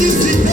Ici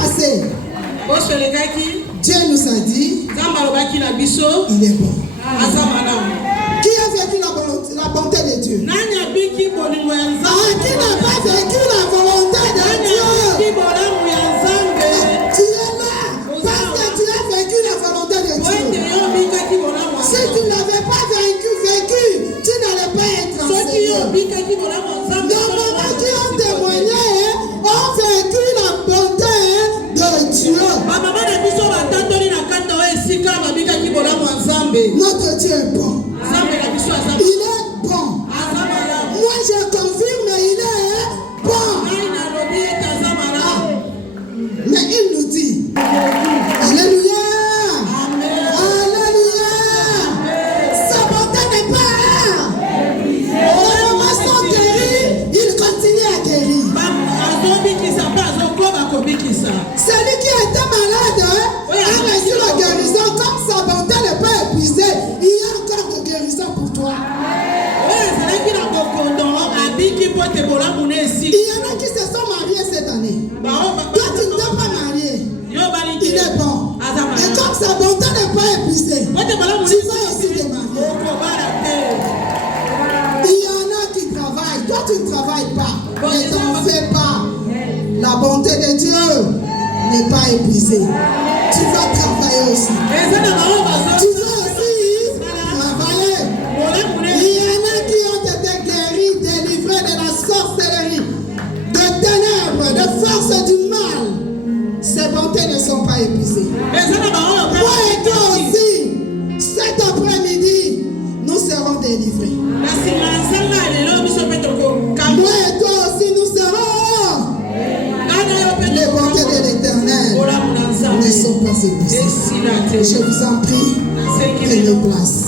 passé, Dieu nous a dit, il est bon. Qui a vécu la bonté de Dieu? Qui n'a pas vécu la volonté de Dieu? Tu es là parce que tu as vécu la volonté de Dieu. Si tu ne l'avais pas vécu, tu n'allais pas être enseigné. Nos mamans qui ont témoigné ont vécu la bonté de Dieu. Notre Dieu est bon. Il est bon. Moi je confirme, il est bon. Mais il nous dit, Alléluia, Alléluia, sa bonté n'est pas. Les mamans sont guéris, il continue à guérir. Celui qui était malade a reçu la guérison. Comme sa bonté n'est pas épuisée, il y a encore de guérison pour toi. Il y en a qui se sont mariés cette année. Toi, tu ne t'es pas marié. Il est bon. Et comme sa bonté n'est pas épuisée, tu vas aussi te marier. Il y en a qui travaillent. Toi, tu ne travailles pas. Ne t'en fais pas. La bonté de Dieu n'est pas épuisée. Tu vas travailler aussi. Tu vas aussi travailler. Il y en a qui ont été guéris, délivrés de la sorcellerie, de ténèbres, de forces du mal. Ces bontés ne sont pas épuisées. Moi et toi aussi, cet après-midi, nous serons délivrés. Moi et toi aussi, nous serons. Les bontés de l'Éternel ne sont pas épuisées. Je vous en prie, prenez place.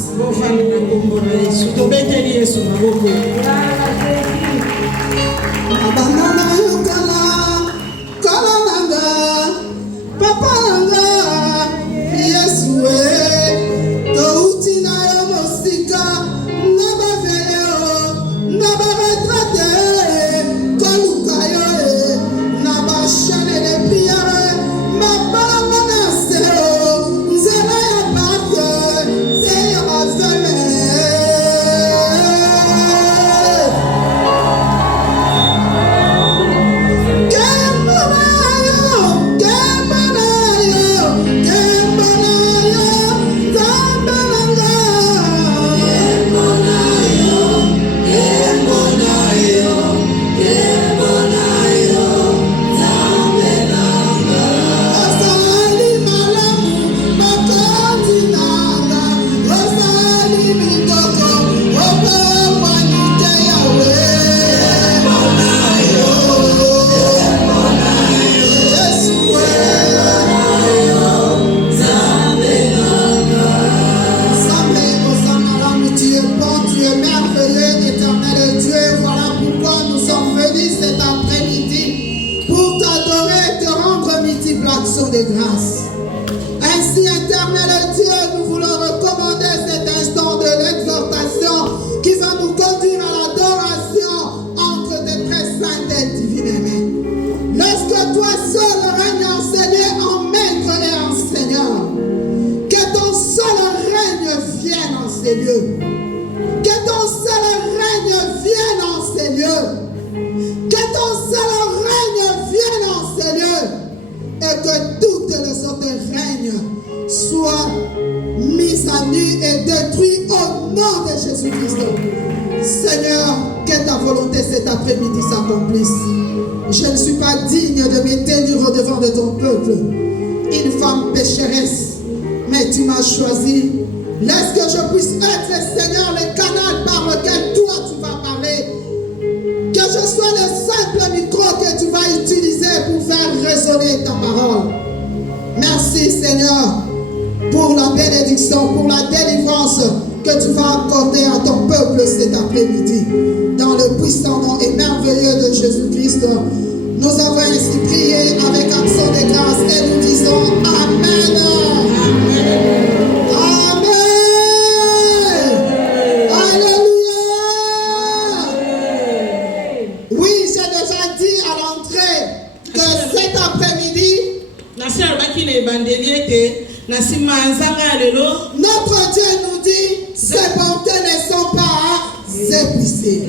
Notre Dieu nous dit, ces bontés ne sont pas épuisées.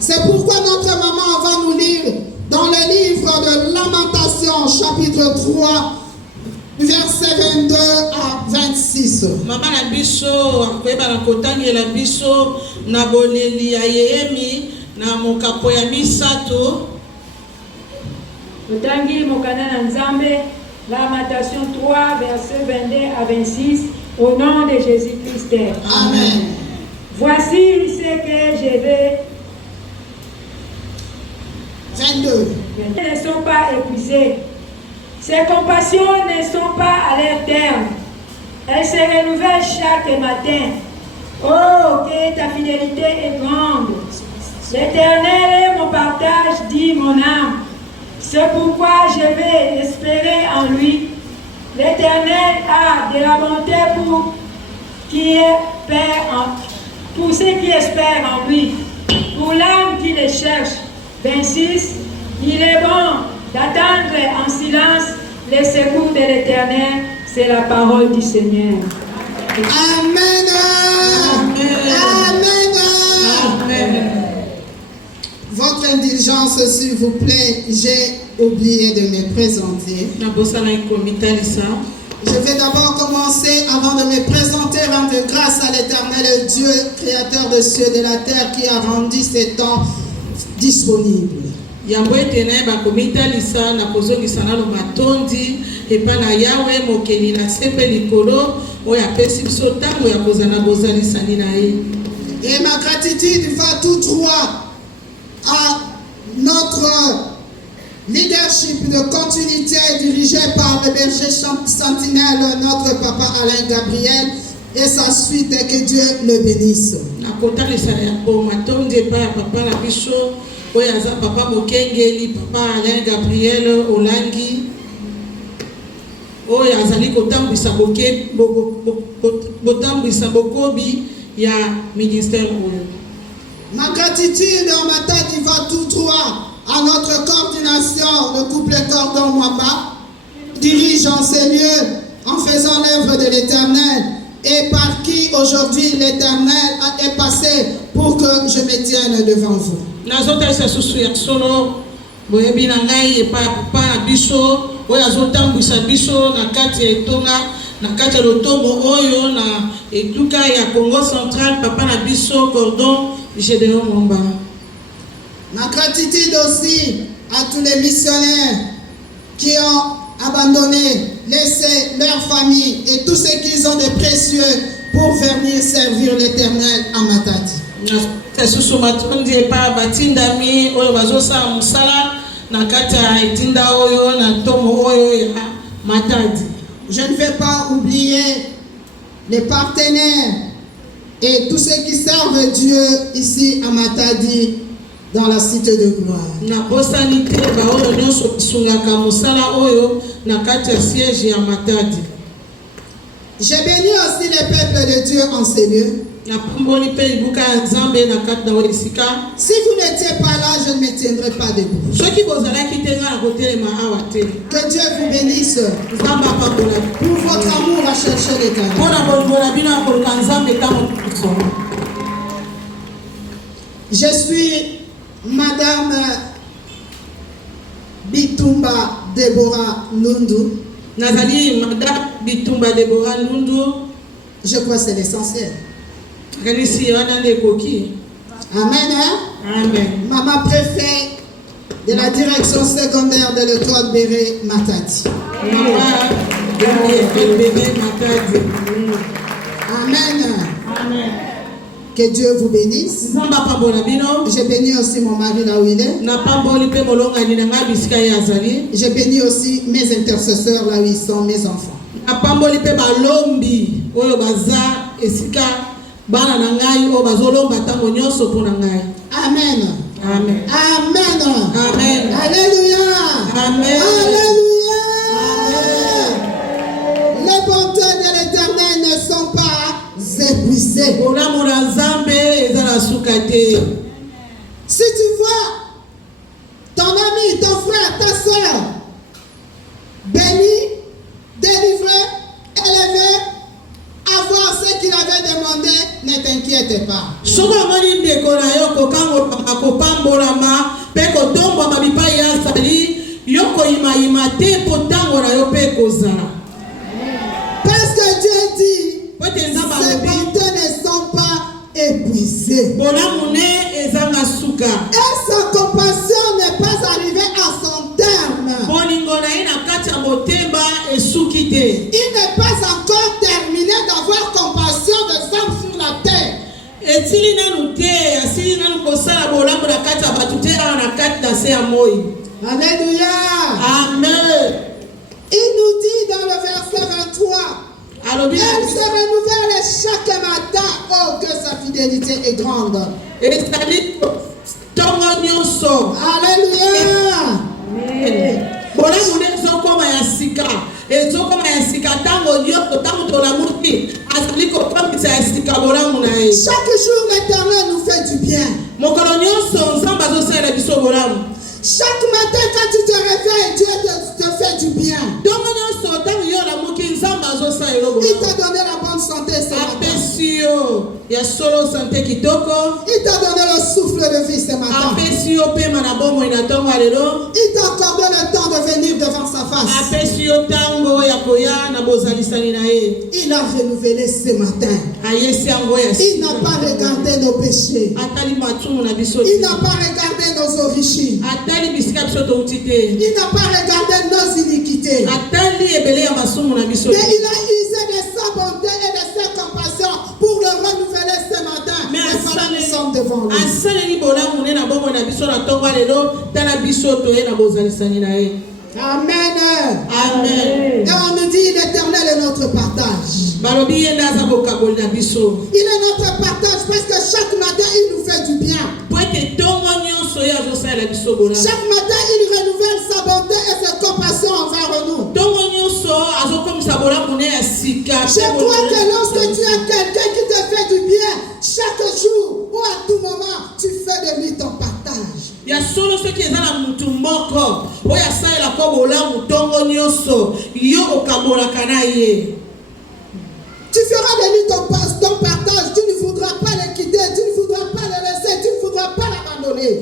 C'est pourquoi notre maman va nous lire dans le livre de Lamentation, chapitre 3, verset 22 à 26. Maman la biso, akweba kotangi la biso na boneli ya yemi na mokapo ya misato. Kotangi mokana nzambe, Lamentation 3 verset 22 à 26 au nom de Jésus-Christ. Amen. Voici ce que je vais 22. Ne sont pas épuisées. Ses compassions ne sont pas à leur terme. Elles se renouvellent chaque matin. Oh, que ta fidélité est grande. L'Éternel est mon partage, dit mon âme. C'est pourquoi je vais espérer en lui. L'Éternel a de la bonté pour ceux qui espèrent en lui. Pour l'âme qui le cherche. 26. Il est bon d'attendre en silence les secours de l'Éternel. C'est la parole du Seigneur. Amen. Amen. Amen. Votre indulgence, s'il vous plaît, j'ai oublié de me présenter. Je vais d'abord commencer, avant de me présenter, rendre grâce à l'Éternel Dieu, créateur de cieux et de la terre, qui a rendu ces temps disponibles. Et ma gratitude va tout droit à notre leadership de continuité dirigé par le berger sentinelle, notre papa Alain Gabriel, et sa suite, que Dieu le bénisse. Papa Mokengeli, papa Alain Gabriel Olangi, oyo azali kotambwisa bokobi ya ministère oyo. Ma gratitude en ma tête va tout droit à notre coordination, le couple Cordon Mwamba, dirige en ces lieux en faisant l'œuvre de l'Éternel et par qui aujourd'hui l'Éternel est passé pour que je me tienne devant vous. Nazotasa susu ya solo boyebi na ngai epa papa na biso oyo azotambwisa biso na kati ya etonga na kati ya lotobo oyo na etuka ya Congo central, papa na biso Cordon Gédéon Mwamba. Ma gratitude aussi à tous les missionnaires qui ont abandonné, laissé leur famille et tout ce qu'ils ont de précieux pour venir servir l'Éternel à Matadi. Je ne vais pas oublier les partenaires et tous ceux qui servent Dieu ici à Matadi dans la cité de gloire. J'ai béni aussi les peuples de Dieu en ces lieux. Si vous n'étiez pas là, je ne me tiendrai pas debout. Que Dieu vous bénisse pour votre amour à chercher l'Éternel. Je suis Madame Bitumba Deborah Lundu. Nazali Madame Bitumba Deborah Lundu. Je crois que c'est l'essentiel. Amen. Amen. Maman préfet de la direction secondaire de l'école Béré Matadi. Amen. Amen. Que Dieu vous bénisse. Je bénis aussi mon mari là où il est. Je bénis aussi mes intercesseurs là où ils sont, mes enfants. Amen. Amen. Amen. Amen. Alléluia. Amen. Alléluia. Amen. Les bontés de l'Éternel ne sont pas épuisées. Si tu vois ton ami, ton frère, ta soeur Parce que Dieu dit, ses bontés ne sont pas épuisées. Et sa compassion n'est pas arrivée à son terme. Il n'est pas encore terminé d'avoir compassion des hommes sur la terre. Alléluia. Amen. Il nous dit dans le verset 23, elle se renouvelle chaque matin. Oh, que sa fidélité est grande. Alléluia. Chaque jour, l'Éternel nous fait du bien. Chaque matin, quand tu te réveilles, Dieu te fait du bien. Il t'a donné la bonne santé ce matin. Il t'a donné le souffle de vie ce matin. Il t'a accordé le temps de venir devant sa face. Il a renouvelé ce matin. Il n'a pas regardé nos péchés. Il n'a pas regardé nos origines. Il n'a pas regardé nos iniquités. Mais il a usé de sa bonté et de sa compassion pour le renouveler ce matin. Mais voilà, nous sommes devant lui. Amen. Amen. Et on nous dit l'Éternel est notre partage. Il est notre partage parce que chaque matin il nous fait du bien. Chaque matin il renouvelle sa bonté et sa compassion envers nous. Je crois que lorsque tu as quelqu'un qui te fait du bien, chaque jour ou à tout moment, tu fais de lui ton partage. Tu feras de lui ton partage, tu ne voudras pas le quitter, tu ne voudras pas le laisser, tu ne voudras pas l'abandonner.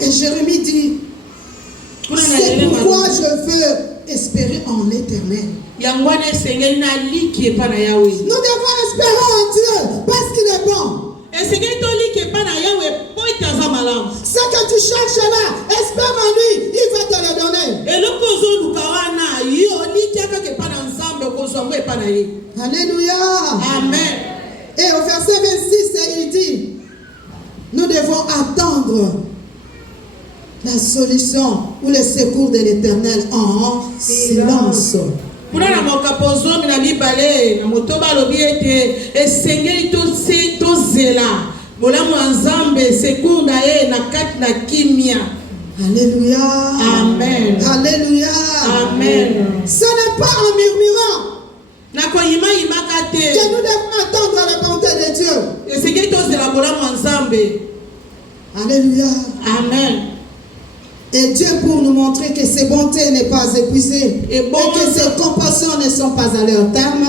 Et Jérémie dit, c'est pourquoi je veux espérer en l'Éternel. Nous devons espérer en Dieu parce qu'il est bon. Ce que tu cherches là, espère en lui, il va te le donner. Alléluia. Amen. Et au verset 26, il dit, nous devons attendre la solution ou le secours de l'Éternel en silence. Alléluia. Amen. Alléluia. Amen. Ce n'est pas en murmurant que nous devons attendre la bonté de Dieu. Alléluia. Amen. Et Dieu pour nous montrer que ses bontés n'est pas épuisées et que ses compassions ne sont pas à leur terme.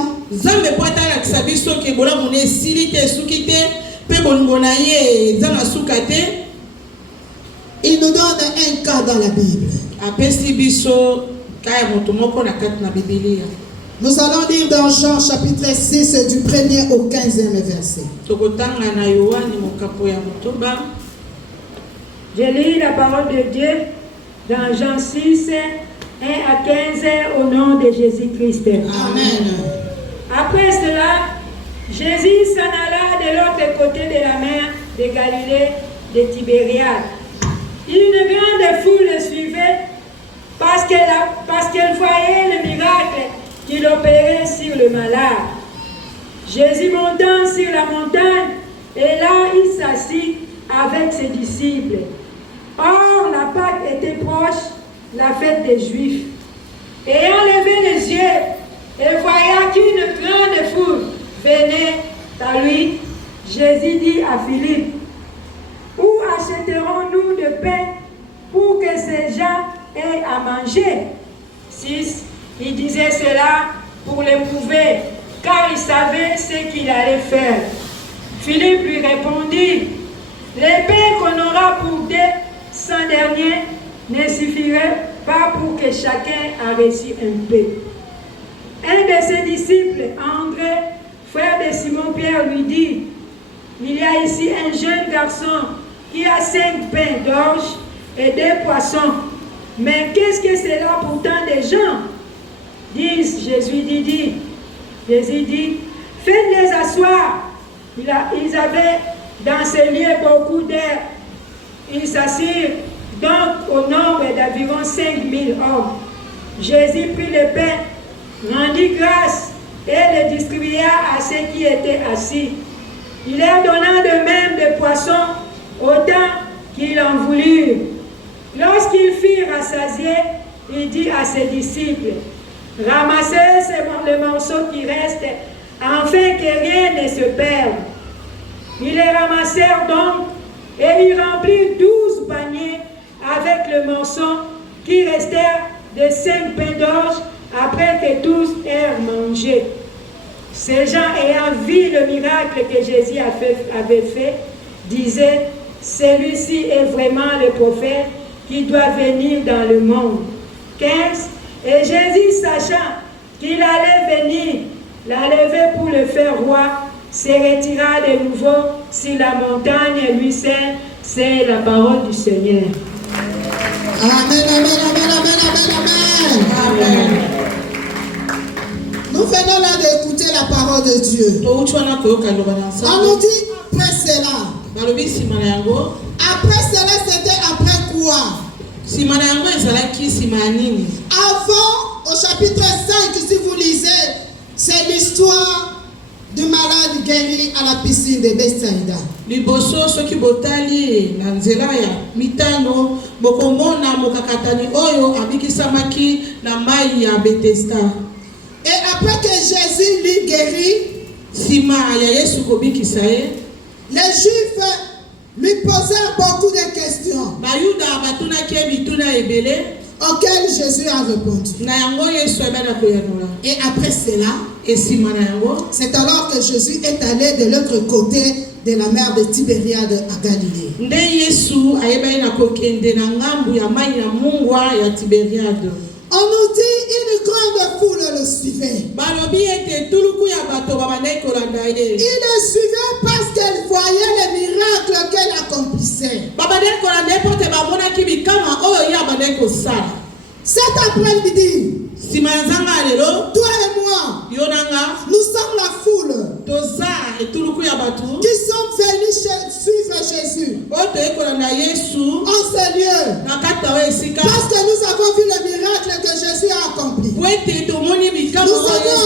Il nous donne un cas dans la Bible. Nous allons lire dans Jean chapitre 6 du 1er au 15e verset. Je lis la parole de Dieu dans Jean 6, 1 à 15 au nom de Jésus-Christ. Amen. Après cela, Jésus s'en alla de l'autre côté de la mer de Galilée, de Tibériade. Une grande foule le suivait parce qu'elle voyait le miracle qu'il opérait sur le malade. Jésus montant sur la montagne, et là il s'assit avec ses disciples. Or, la Pâque était proche, la fête des Juifs. Ayant levé les yeux et voyant qu'une grande foule venait à lui, Jésus dit à Philippe, « Où achèterons-nous de pain pour que ces gens aient à manger ?» 6. Il disait cela pour l'éprouver, car il savait ce qu'il allait faire. Philippe lui répondit, les pains qu'on aura pour 200 derniers ne suffiraient pas pour que chacun ait reçu un peu. Un de ses disciples, André, frère de Simon-Pierre, lui dit, il y a ici un jeune garçon qui a 5 pains d'orge et 2 poissons. Mais qu'est-ce que c'est là pour tant de gens? Jésus dit, faites-les asseoir. Ils avaient dans ce lieu beaucoup d'air. Ils s'assirent donc au nombre d'environ 5000 hommes. Jésus prit le pain, rendit grâce et le distribua à ceux qui étaient assis. Il leur donna de même des poissons autant qu'ils en voulurent. Lorsqu'ils furent rassasiés, il dit à ses disciples, ramassez les morceaux qui restent, afin que rien ne se perde. Ils les ramassèrent donc, et ils remplirent 12 paniers avec le morceau qui restèrent de 5 pains d'orge, après que tous eurent mangé. Ces gens, ayant vu le miracle que Jésus avait fait, disaient, celui-ci est vraiment le prophète qui doit venir dans le monde. 15. Et Jésus, sachant qu'il allait venir, l'a levé pour le faire roi, se retira de nouveau sur la montagne lui seul. C'est la parole du Seigneur. Amen, amen, amen, amen, amen, amen. Amen. Nous venons là d'écouter la parole de Dieu. On nous dit après cela. Après cela, c'était après quoi? Avant, au chapitre 5, si vous lisez, c'est l'histoire du malade guéri à la piscine de Bethsaïda. Liboso soki botali na nzela ya mitano bokomona mokakatani oyo abikisamaki na mai ya Bethesda. Et après que Jésus lui guérit, sima ya Yesu kobikisa ye, les Juifs lui posèrent beaucoup de questions. Bayuda batunaki bituna ebele auquel Jésus a répondu. Et après cela, c'est alors que Jésus est allé de l'autre côté de la mer de Tibériade à Galilée. On nous dit une grande foule le suivait. Il le suivait parce qu'elle voyait les miracles qu'elle accomplissait. Cet après-midi, toi et moi, nous sommes la foule qui sont venus suivre Jésus en ce lieu parce que nous avons vu le miracle que Jésus a accompli. Nous avons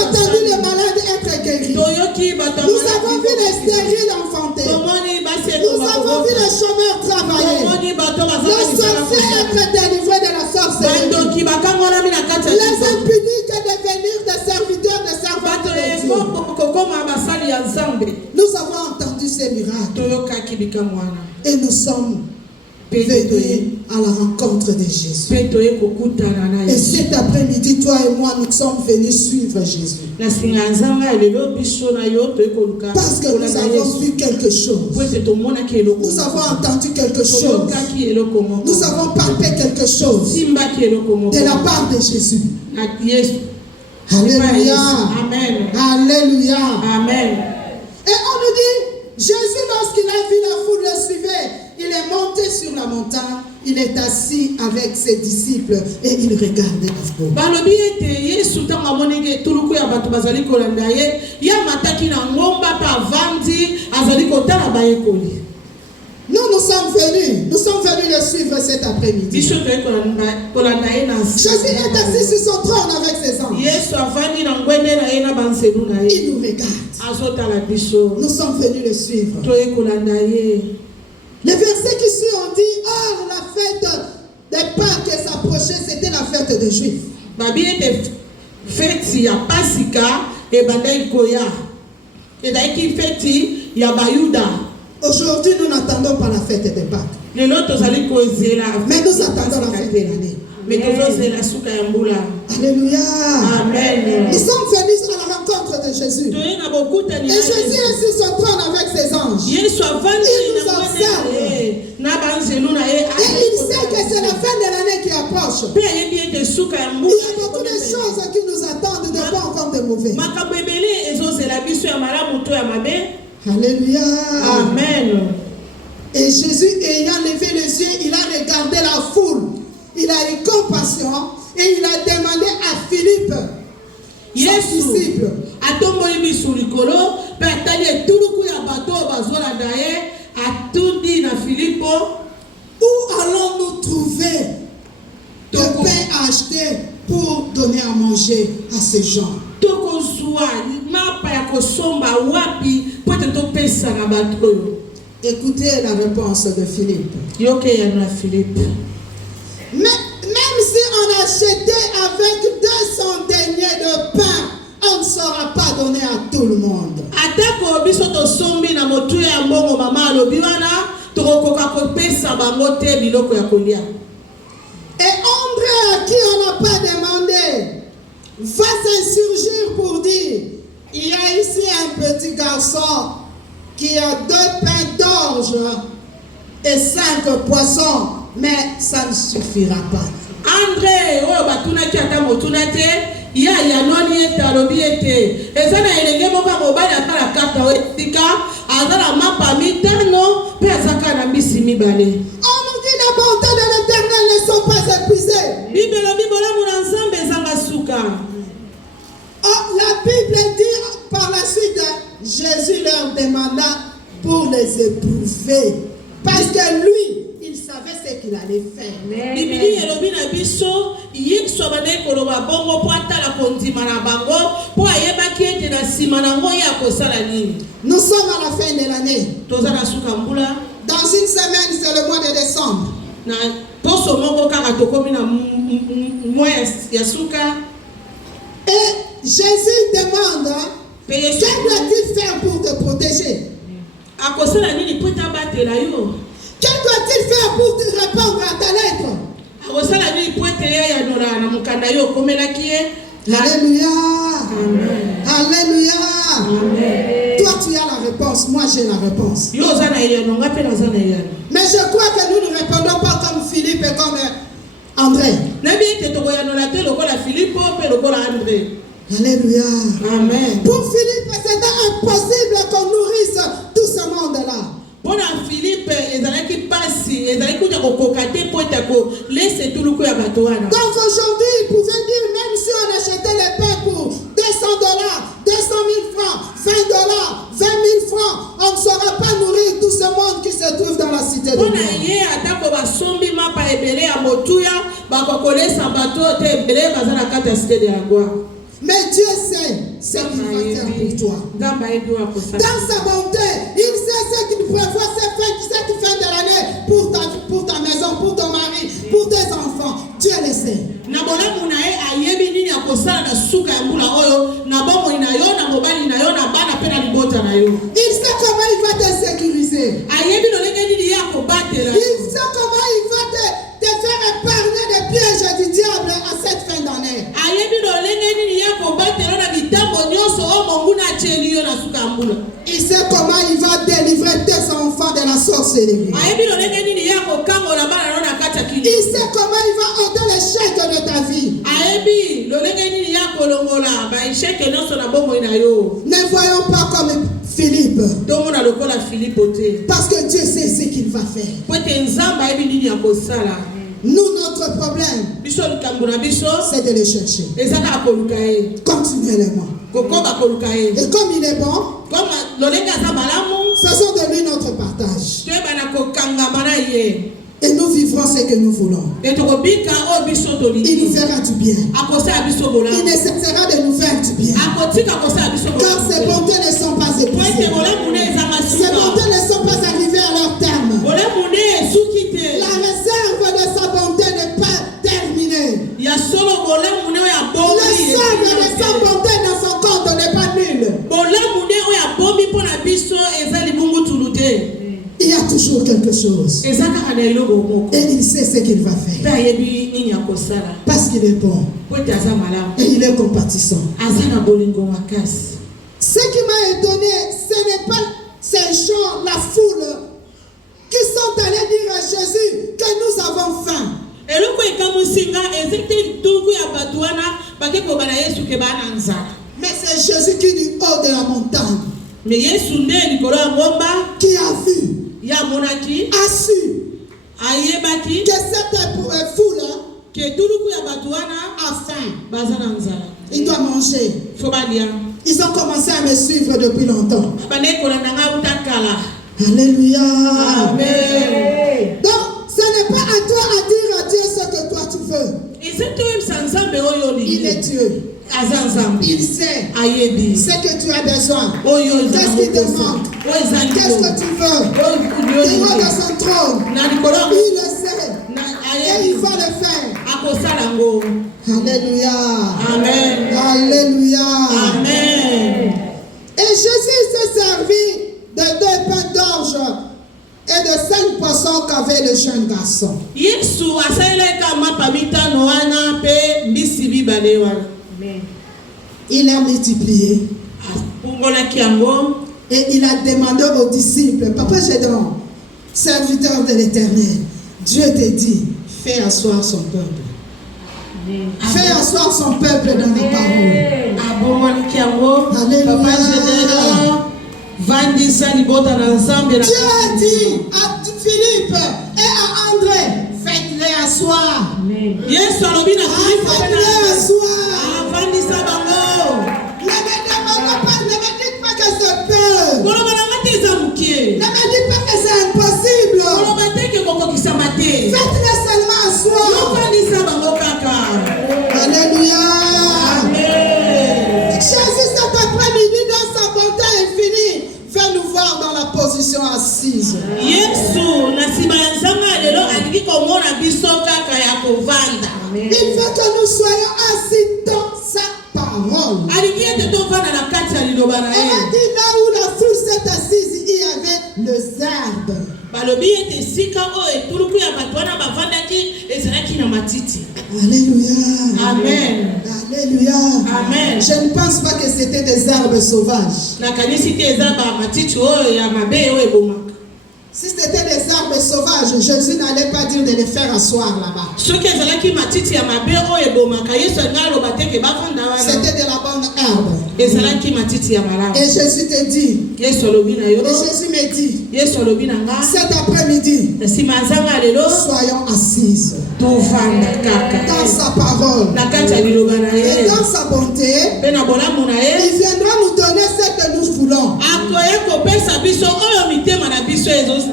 entendu les malades être guéris. Nous avons vu les stériles enfanter. Nous avons vu les chômeurs travailler. Les sorciers être délivrés de la sorcellerie. Les impuniques devenir des serviteurs, des servantes de Dieu. Nous avons entendu ces miracles et nous sommes venus à la rencontre de Jésus. Et cet après-midi, toi et moi, nous sommes venus suivre Jésus. Parce que nous avons vu quelque chose. Nous avons entendu quelque chose. Nous avons palpé quelque chose de la part de Jésus. Alléluia. Amen. Alléluia. Amen. Et on nous dit, Jésus, lorsqu'il a vu la foule le suivre, il est monté sur la montagne, il est assis avec ses disciples et il regardait la foule. Nous sommes venus le suivre cet après-midi. Jésus est assis sur son trône avec ses anges. Il nous regarde. Nous sommes venus le suivre. Les versets qui suivent ont dit, or la fête des Pâques s'approchait, c'était la fête des Juifs. Aujourd'hui, nous n'attendons pas la fête des Pâques. Mais nous attendons la fête de l'année. Alléluia. Amen. Nous sommes venus à la rencontre de de Jésus. toye na Et bokutani na Jésus Yesu. est sur son trône avec ses anges. Yesu avandi Il nous na mwana observe. ye na banzelu na ye. Et il sait que c'est la fin de l'année qui approche. Pe ayebi ete suka ya Il mbula. y a beaucoup de choses qui nous attendent, de bons comme de mauvais. Makambo ebele ezozela biso ya malamu to ya mabe. Alléluia. Amen. Et Jésus, ayant levé les yeux, il a regardé la foule. Il a eu compassion et il a demandé à Philippe, son disciple, atomboli biso likolo pe atali etuluku ya bato oyo bazolanda ye atundi na Filipo, où allons-nous trouver de pain à acheter pour donner à manger à ces gens? tokozwa mapa ya kosomba wapi po ete topesa na bato oyo. Écoutez la réponse de Philippe. Yoke ya na Filipe. Mais même si on achetait avec 200 deniers de pain, on ne saura pas donner à tout le monde. Atako biso tosombi na motu ya mbongo mama alobi wana tokokoka kopesa bango te biloko ya kolia. Et André, à qui on n'a pas demandé, va s'insurgir pour dire, il y a ici un petit garçon qui a 2 pains d'orge et 5 poissons, mais ça ne suffira pas. André oyo batunaki ata motuna te ya yanoni ete alobi ete eza na elenge moko ya mobali atala kata oyo esika aza na mapa mitano mpe azaka na mbisi mibale. On nous dit la bonté de l'Éternel ne sont pas épuisées. Bibelo bibolamu na nzambe ezanga suka. Oh, la Bible dit par la suite, Jésus leur demanda pour les éprouver. Parce que lui, il savait ce qu'il allait faire. Bibili elobi na biso yesu abandaki koloba bongo mpo atala kondima na bango mpo ayebaki ete na nsima nango ye akosala nini. Nous sommes à la fin de l'année. Toza na suka mbula. Dans une semaine, c'est le mois de décembre. Na poso moko kaka tokomi na mwa ya suka. Et Jésus demande, que doit-il faire pour te protéger? Akosala nini mpo ete abatela yo? Que doit-il faire pour te répondre à ta lettre? Akosala nini mpo ete ye ayanola na mokanda yo okomelaki ye? Alléluia. Amen. Alléluia. Amen. Toi, tu as la réponse. Moi, j'ai la réponse. Yo oza na eyano nga mpe naza na eyano. Mais je crois que nous ne répondons pas comme Philippe et comme André. Nayebi ete tokoyanola te lokola Filipo mpe lokola André. Alléluia. Amen. Pour Philippe, c'était impossible qu'on nourrisse tout ce monde-là. Mpona Filipe ezalaki pasi ezalaki kuta kokoka te mpo ete akolesa etuluku ya bato wana. Donc aujourd'hui, il pouvait dire, même si on achetait les pains pour $200, 200 000 francs, $20, 20 000 francs, on ne saura pas nourrir tout ce monde qui se trouve dans la cité de Dieu. Mpona ye atako basombi mapa ebele ya motuya bakokolesa bato te ebele baza na kati ya cité de la gloire. Mais Dieu sait ce qu'il va faire pour toi. Dans sa bonté, il sait ce qu'il prévoit cette fin de l'année pour ta maison, pour ton mari, pour tes enfants. Dieu le sait. Na bolamu na ye ayebi nini akosala na suka ya mbula oyo na bomoi na yo na mobali na yo na bana mpe na libota na yo. Il sait comment il va te sécuriser. Ayebi lolenge nini ye akobatela. Il sait comment il va te faire épargner des pièges du diable à cette fin d'année. Ayebi lolenge nini ye akobatela na bitambo nyonso oyo monguna atieli yo na suka ya mbula. Il sait comment il va délivrer tes enfants de la sorcellerie. Ayebi lolenge nini ye akokangola bana no na kati ya kili. Il sait comment il va ôter l'échec de ta vie. Ayebi lolenge nini ye akolongola ba échec nyonso na bomoi na yo. Ne voyons pas comme Philippe. Tomona lokola Filipo te. Parce que Dieu sait ce qu'il va faire. Po ete nzambe ayebi nini akosala. Nous, notre problème, Biso likambo na biso c'est de le chercher ezaka koluka ye. continuellement. Kokoba koluka ye. Et comme il est bon, Comme lolenge aza malamu faisons de lui notre partage. toyebana kokangama na ye. Et nous vivrons ce que nous voulons. Et tokobika oyo biso Il nous tolingi. fera du bien. Akosala biso Il bolamu. ne cessera de nous faire du bien. Akotika kosala biso Car ses bolamu. bontés ne sont pas Po ete épuisées. bolamu ne ezanga Ses suka. bontés ne sont pas arrivées à leur terme. Bolamu ne esuki te. La réserve de sa bonté n'est pas terminée. Ya solo bolamu ne oyo Le abombi. solde de sa bonté dans son compte n'est pas nul. Bolamu ne oyo abombi mpona biso eza libungutulu te. Il y a toujours quelque chose. Eza kaka na eloko moko. Et il sait ce qu'il va faire. Mpe ayebi nini akosala. Parce qu'il est bon. Po ete aza malamu. Et il est compatissant. Aza na bolingo makasi. Ce qui m'a étonné, ce n'est pas ces gens, la foule, qui sont allés dire à Jésus que nous avons faim. Mais c'est Jésus qui du haut de la montagne, qui a vu, a su que cette foule a faim. Il doit manger. Ils ont commencé à me suivre depuis longtemps. Alléluia. Amen. Donc, ce n'est pas à toi à dire à Dieu ce que toi tu veux. Il est Dieu. Il sait ce que tu as besoin. Qu'est-ce qui te manque? Qu'est-ce que tu veux? Il est dans son trône. Il le sait. Et il va le faire. Alléluia. Amen. Alléluia. Amen. Et Jésus s'est servi de 2 pains d'orge et de 5 poissons qu'avait le jeune garçon. Il a multiplié. Et il a demandé aux disciples, Papa Gédéon, serviteur de l'Éternel, Dieu te dit, fais asseoir son peuple. Fais asseoir son peuple dans la parole. Alléluia. Dieu a dit à Philippe et à André, faites-les asseoir. Faites-les asseoir. Ne me dites pas que c'est peur. Ne me dites pas que c'est impossible. Faites-les seulement asseoir. Alléluia. Jésus cet après-midi dans sa bonté infinie fait nous voir dans la position assise. Il veut que nous soyons assis dans sa parole. Elle a dit là où la foule s'est assise, il y avait les herbes. Alléluia. Amen. Alléluia. Amen. Je ne pense pas que c'était des herbes sauvages. Si c'était des arbres sauvages, Jésus n'allait pas dire de les faire asseoir là-bas. C'était de la bonne herbe. Et Jésus te dit, et Jésus me dit, cet après-midi, soyons assises dans sa parole et dans sa bonté. Il viendra nous donner ce que nous voulons. Si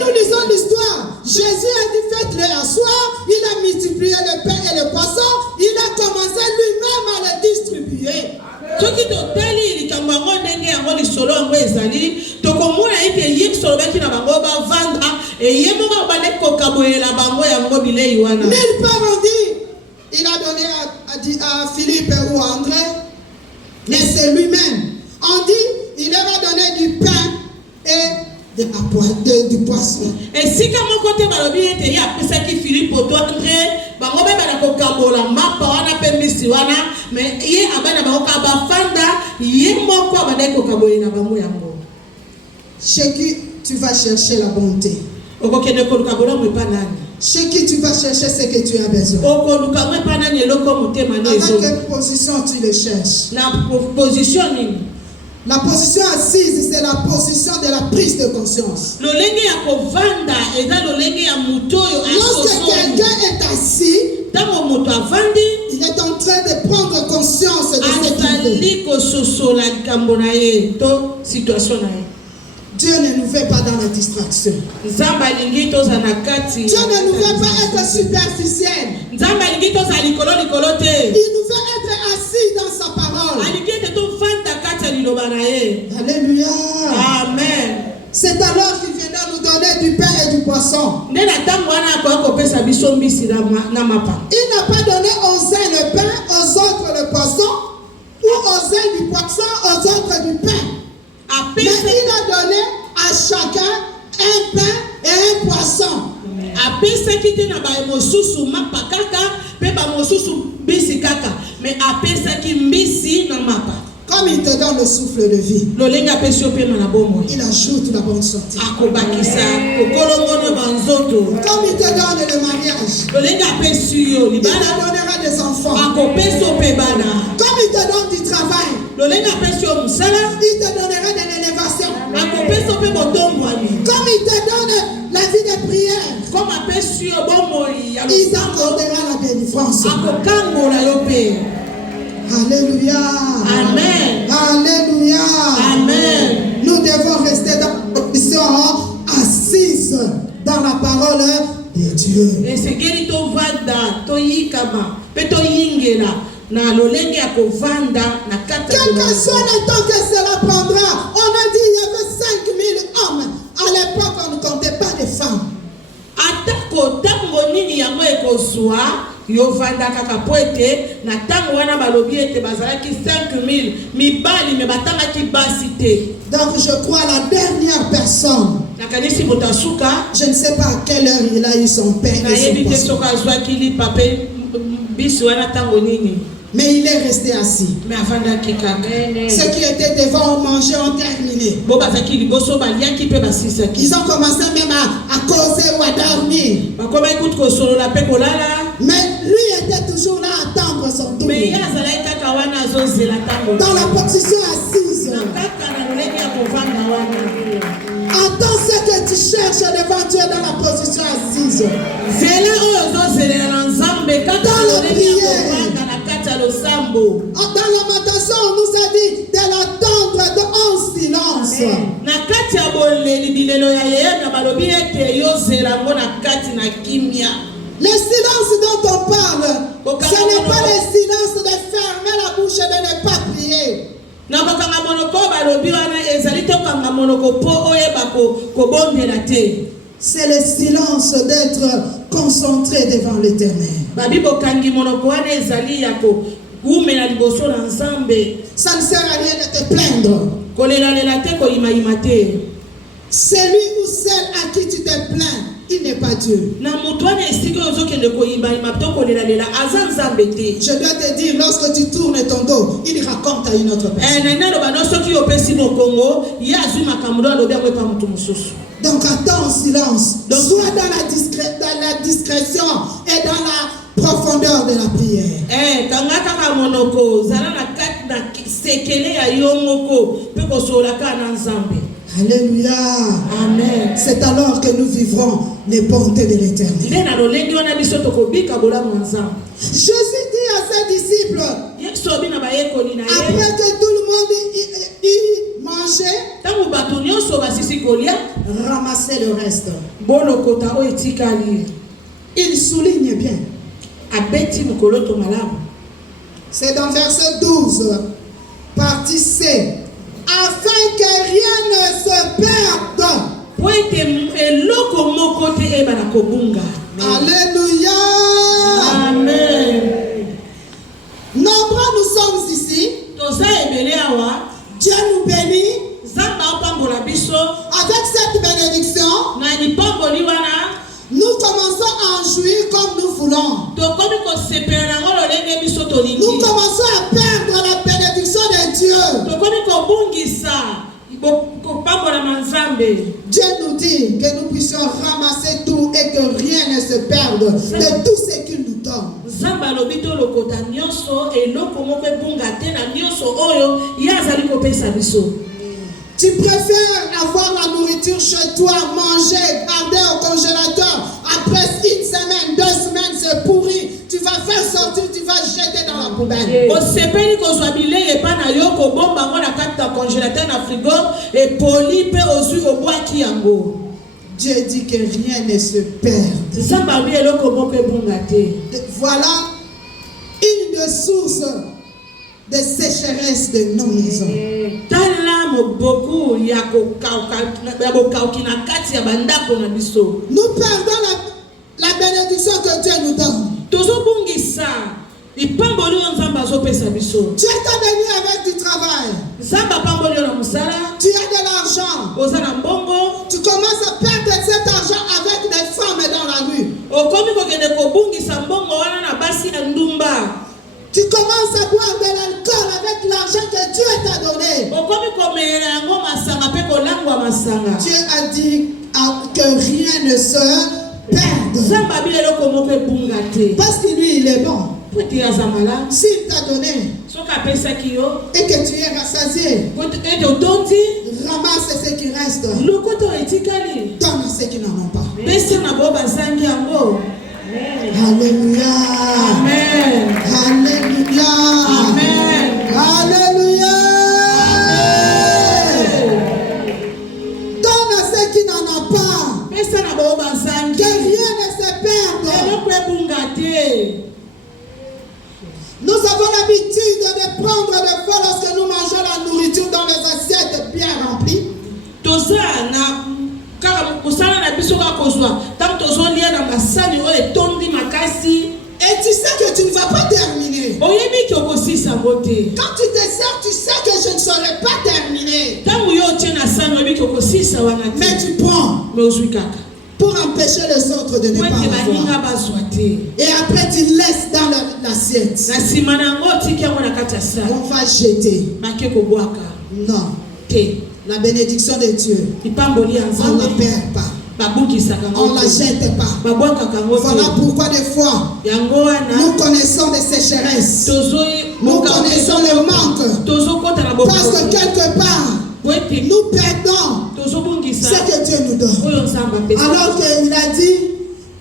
nous lisons l'histoire, Jésus a dit faites-les asseoir, il a multiplié le pain et le poisson, il a commencé lui-même à le distribuer. Mille pères ont dit, il a donné à Philippe ou à André, mais c'est lui-même. On dit, il leur a donné du pain et du poisson. Et si comme côté balobi était ya pesa ki Philippe to André bango be bana ko kabola mapa wana pe misiwana mais ye abana ba ko ba fanda ye moko abana ko kabola na bango yango. Chez qui tu vas chercher la bonté? Okokende ko kabola mo pa nani? Chez qui tu vas chercher ce que tu as besoin? Okoluka mo pa nani eloko motema na ezo. Dans quelle position tu le cherches? Na position nini? La position assise, c'est la position de la prise de conscience. Lorsque quelqu'un est assis, il est en train de prendre conscience de ce qu'il veut. Dieu ne nous veut pas dans la distraction. Dieu ne nous veut pas être superficiel. Il nous veut être assis dans sa parole. Alléluia. Amen. C'est alors qu'il viendra nous donner du pain et du poisson. Il n'a pas donné aux uns le pain, aux autres le poisson, ou aux uns du poisson, aux autres du pain. Mais il a donné à chacun un pain et un poisson. Quand Comme il te donne le souffle de vie, lolenga pesio pe na bomo il ajoute la bonne sortie. akobakisa okolongono banzoto Comme il te donne le mariage, lolenga pesio il te libana donnera des enfants. akopeso pe bana Comme il te donne du travail, lolenga pesio musala il te donnera de l'élévation. akopeso pe botombwani Comme il te donne la vie de prière, comme pesio bomoi ya il losango t'accordera la délivrance. akokangola yo pe. Alléluia. Amen. Alléluia. Amen. Nous devons rester dans la position assise dans la parole de Dieu. Esengeli tovanda toyikama pe toyingela na lolenge ya kovanda na kata Quel que soit le temps que cela prendra, on a dit il y avait 5000 hommes. À l'époque, on ne comptait pas les femmes. atako tango nini yango ekozwa yovanda kaka po ete na tango wana balobi ete bazalaki 5000 mibali me batangaki basi te. Donc je crois la dernière personne, nakanisi moto asuka je ne sais pas à quelle heure il a eu son pain et nayebi son te poisson. soki azwaki lipape bisi wana tango nini Mais il est resté assis. me avandaki kaka. Ceux qui étaient devant ont mangé, ont terminé. bo bazalaki liboso baliaki mpe basisaki Ils ont commencé même à causer ou à dormir. bakomaki kutu kosolola mpe kolala. Mais lui était toujours là à attendre son tour. me ye azalaki kaka wana azozela ntango Dans la position assise. na kaka na lolenge ya kovanda wana. Attends ce que tu cherches devant Dieu dans la position assise. zela oyo ozozelela na nzambe kaka Dans na la lolenge ya prière. kovanda na kati ya losambo. Dans lamentation, on nous a dit de l'attendre en silence. na kati ya boleli bilelo ya yeye na balobi ete yozela ngo na kati na kimia. Le silence dont on parle, ce n'est pas le silence de fermer la bouche et de ne pas prier. na kokanga monoko balobi wana ezali te kokanga monoko mpo oyeba kobondela te. C'est le silence d'être concentré devant l'Éternel. babi bokangi monoko wana ezali ya koumela liboso na nzambe. Ça ne sert à rien de te plaindre. kolelalela te koyimayima te. Celui ou celle à qui tu te plains, il n'est pas Dieu. na moto wana esika oyo ozokende koyimayima to kolelalela aza nzambe te. Je dois te dire, lorsque tu tournes ton dos, il raconte à une autre personne. nani aloba no soki opesi mokongo ye azwi makambo do alobi yango epa moto mosusu. Donc attends en silence. Sois dans la discrétion et dans la profondeur de la prière. kanga kaka monoko zala na kati na sekele ya yo moko mpe kosola kaka na nzambe. Alléluia. Amen. C'est alors que nous vivrons les bontés de l'Éternel. nde na lolenge wana biso tokobika bolamu ya nzambe. Jésus dit à ses disciples, yesu obi na bayekoli na ye après que tout le monde y mangeait, ntango bato nyonso basisi kolia ramassez le reste. bolokota oyo etikali. Il souligne bien. abeti mokolo to malamu. C'est dans verset 12, partie C. Afin que rien ne se perde. po ete eloko moko te ebana kobunga. Alléluia. Amen. Nombreux nous sommes ici. toza ebele awa Dieu nous bénit nzambe apambola biso avec cette bénédiction. na lipamboli wana. Nous commençons à en jouir comme nous voulons. tokomi kosepela nango lolenge biso tolingi. Nous commençons à perdre la bénédiction de Dieu. tokomi kobungisa kopambola na nzambe. Dieu nous dit que nous puissions ramasser tout et que rien ne se perde de tout ce qu'il nous donne. nzambe alobi tolokota nyonso eloko moko ebunga te na nyonso oyo ye azali kopesa biso. Tu préfères avoir la nourriture chez toi, manger, garder au congélateur. Après une semaine, 2 semaines, c'est pourri. Tu vas faire sortir, tu vas jeter dans la poubelle. osepeli kozwa bilei epa na yo kobomba yango na kati ya congélateur na frigo epoli mpe ozwi obwaki yango. Dieu dit que rien ne se perd. nzambe alobi eloko moko ebunga te. Voilà une des sources de sécheresse de nos maisons. tala moboku ya bokauki na kati ya bandako na biso. Nous perdons la bénédiction que Dieu nous donne. tozobungisa lipamboli oyo nzambe azopesa biso. Dieu t'a béni avec du travail. nzambe apamboli yo na mosala. Tu as de l'argent. oza na mbongo. Tu commences à perdre cet argent avec des femmes dans la rue. okomi kokende kobungisa mbongo wana na basi ya ndumba. Tu commences à boire de l'alcool avec l'argent que Dieu t'a donné, Dieu a dit que rien ne se perde. Parce que lui, il est bon. S'il t'a donné et que tu es rassasié, ramasse ce qui reste. Donne à ceux qui n'en ont pas. Alléluia. Amen. Alléluia. Amen. Alléluia. Donne à ceux qui n'en ont pas. Que rien ne se perde. Nous avons l'habitude de prendre des fois lorsque nous mangeons la nourriture dans les assiettes bien remplies. Et tu sais que tu ne vas pas terminer. Quand tu te sers, tu sais que je ne saurais pas terminer. Mais tu prends pour empêcher les autres de ne pas avoir. Et après tu laisses dans l'assiette. On va jeter. Non. La bénédiction de Dieu, on ne la perd pas. On ne la jette pas. Voilà pourquoi des fois nous connaissons des sécheresses. Nous connaissons le manque. Parce que quelque part nous perdons ce que Dieu nous donne. Alors qu'il a dit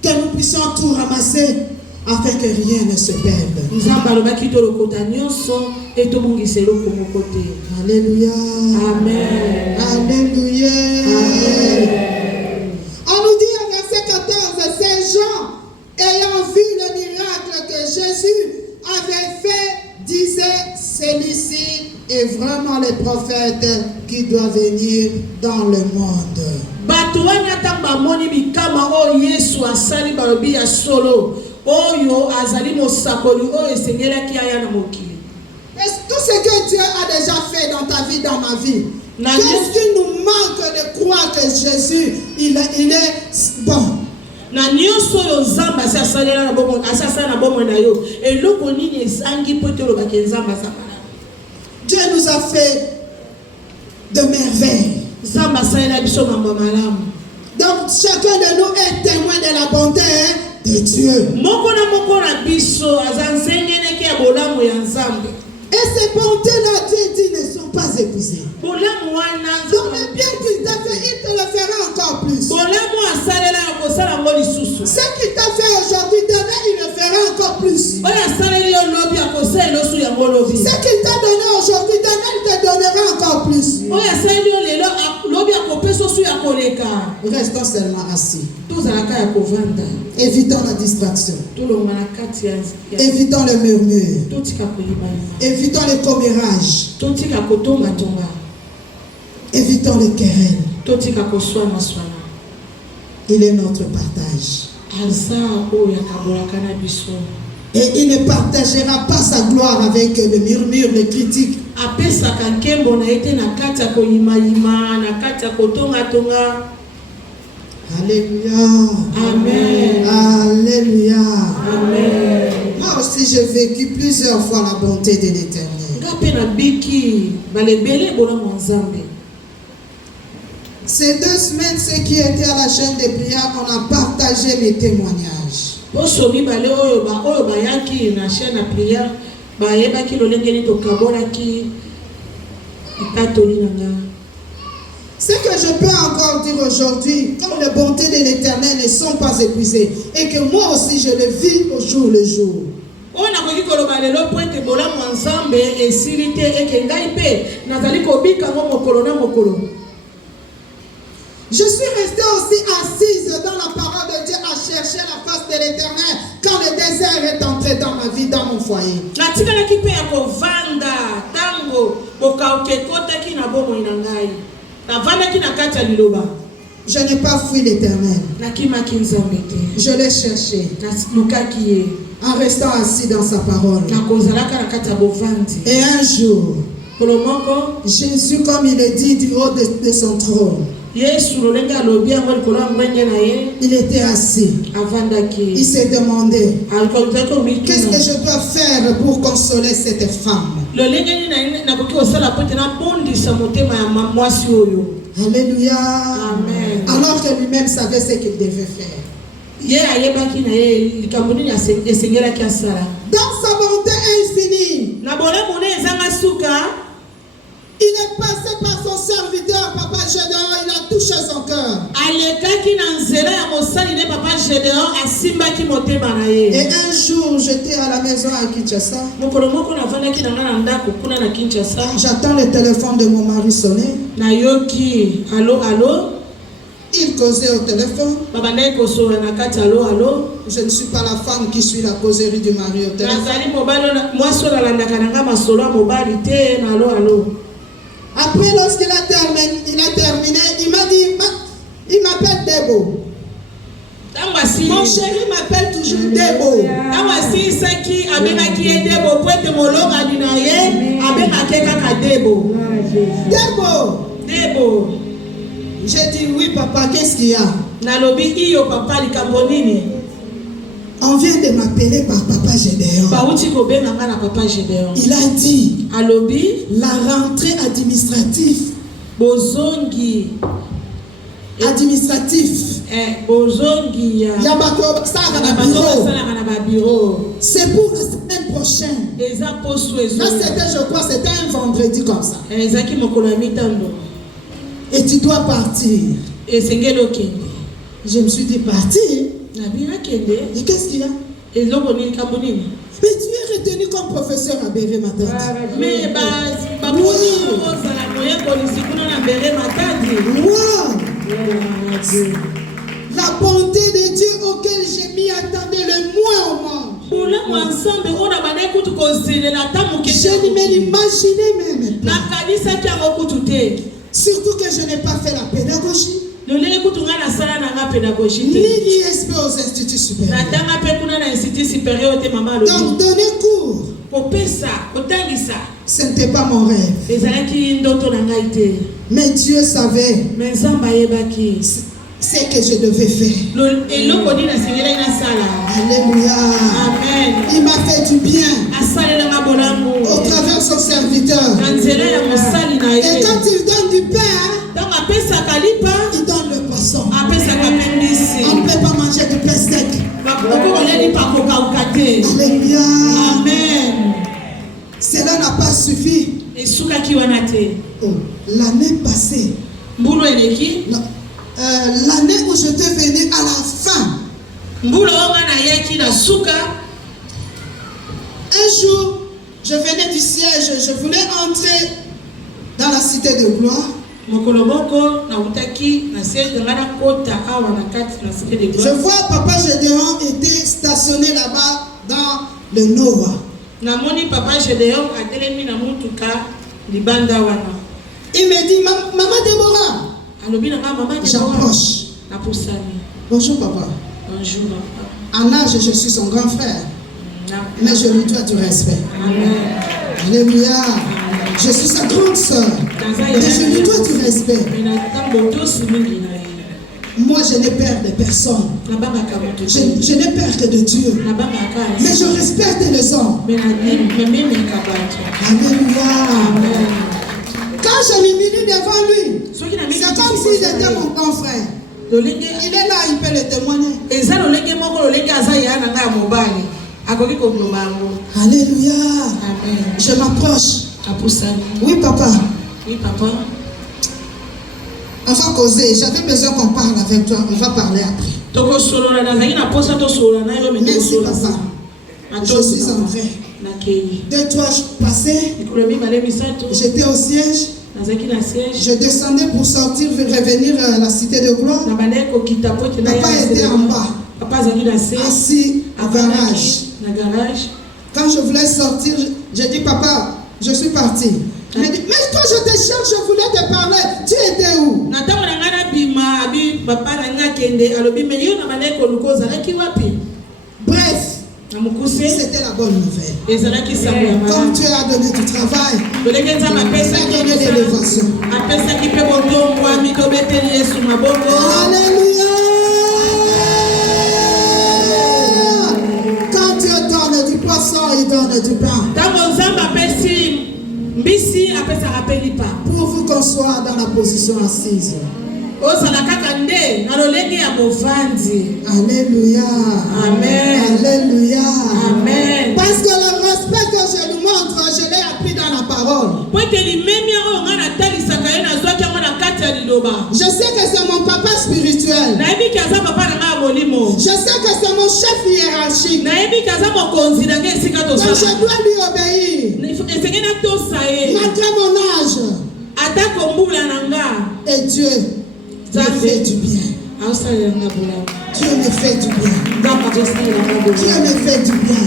que nous puissions tout ramasser afin que rien ne se perde. Alléluia. Amen. Alléluia. Amen. On nous dit en verset 14, ces gens ayant vu le miracle que Jésus avait fait disaient, celui-ci est vraiment le prophète qui doit venir dans le monde. Tout ce que Dieu a déjà fait dans ta vie, dans ma vie, qu'est-ce qui nous manque de croire que Jésus, il est bon? Dieu nous a fait de merveilles. Donc chacun de nous est témoin de la bonté de Dieu. Et ces bontés-là, Dieu dit, ne sont pas épuisées. Donc le bien qu'il t'a fait, il te le fera encore plus. Ce qu'il t'a fait aujourd'hui, demain, il le fera encore plus. Ce qu'il t'a donné aujourd'hui, demain, il te donnera encore plus. Restons seulement assis. Évitons la distraction. Évitons le murmure. Évitons les commérages. Évitons les querelles. Il est notre partage. Et il ne partagera pas sa gloire avec le murmure, les critiques. Alléluia. Amen. Alléluia. Amen. Moi aussi, j'ai vécu plusieurs fois la bonté de l'Éternel. Ces 2 semaines, ceux qui étaient à la chaîne des prières, on a partagé mes témoignages. Ce que je peux encore dire aujourd'hui, comme les bontés de l'Éternel ne sont pas épuisées, et que moi aussi je le vis au jour le jour. Je suis restée aussi assise dans la parole de Dieu à chercher la face de l'Éternel quand le désert est entré dans ma vie, dans mon foyer. Je n'ai pas fui l'Éternel. Je l'ai cherché en restant assis dans sa parole. Et un jour, Jésus, comme il est dit du haut de son trône, Il était assis. Il s'est demandé, qu'est-ce que je dois faire pour consoler cette femme? Alléluia. Amen. Alors que lui-même savait ce qu'il devait faire. Dans sa bonté infinie, il est passé par son serviteur, Papa Gédéon, il a touché son cœur. Et un jour, j'étais à la maison à Kinshasa. J'attends le téléphone de mon mari sonner. Il causait au téléphone. Je ne suis pas la femme qui suit la causerie du mari au téléphone. Après, lorsqu'il a terminé, il m'a dit, il m'appelle Debo. Mon chéri m'appelle toujours Debo. Debo. J'ai dit, oui papa, qu'est-ce qu'il y a? On vient de m'appeler par Papa Gédéon. Il a dit, la rentrée administrative. C'est pour la semaine prochaine. Là, c'était, je crois, c'était un vendredi comme ça. Et tu dois partir. Je me suis dit, partir? Et qu'est-ce qu'il y a? Mais tu es retenu comme professeur à Béré Matadi. Wow. La bonté de Dieu auquel j'ai m'y attendais le moins au monde. Je ne me l'imaginais même pas. Surtout que je n'ai pas fait la pédagogie. Ni l'ISP aux instituts supérieurs. Donc donner cours, ce n'était pas mon rêve. Mais Dieu savait ce que je devais faire. Alléluia. Amen. Il m'a fait du bien au travers de son serviteur. Et quand il donne du pain, il donne le poisson. On ne peut pas manger du pain sec. Alléluia. Amen. Cela n'a pas suffi. Oh, l'année passée, l'année où j'étais venu à la fin, un jour, je venais du siège, je voulais entrer dans la cité de gloire. Je vois Papa Gédéon était stationné là-bas dans le Nova. Il me dit, Maman Déborah. J'approche. Bonjour papa. Bonjour papa. En âge, je suis son grand frère. Mais je lui dois du respect. Amen. Alléluia. Je suis sa grande soeur. Mais je lui dois du respect. Moi, je n'ai peur de personne. Je n'ai peur que de Dieu. Mais je respecte les hommes. Alléluia. Quand je m'humilie devant lui, c'est comme s'il était mon grand frère. Il est là, il peut le témoigner. Alléluia. Amen. Je m'approche. Oui, papa. Oui, papa. On va causer. J'avais besoin qu'on parle avec toi. On va parler après. Merci, papa. Je suis entré. 2-3 jours passés, j'étais au siège. Je descendais pour sortir, revenir à la cité de gloire. Papa était en bas, assis au garage. Quand je voulais sortir, j'ai dit, papa, je suis parti. Il m'a dit, mais toi je te cherche, je voulais te parler. Tu étais où? Bref, C'était la bonne nouvelle. Comme Dieu a donné du travail, il a donné l'élévation. Alléluia. Quand Dieu donne du poisson, il donne du pain. Pour vous qu'on soit dans la position assise. Alléluia. Amen. Alléluia. Amen. Parce que le respect que je lui montre, je l'ai appris dans la parole. Je sais que c'est mon papa spirituel. Je sais que c'est mon chef hiérarchique. Donc je dois lui obéir. Malgré mon âge. Et Dieu me fait du bien. Dieu me fait du bien. Dieu me fait du bien.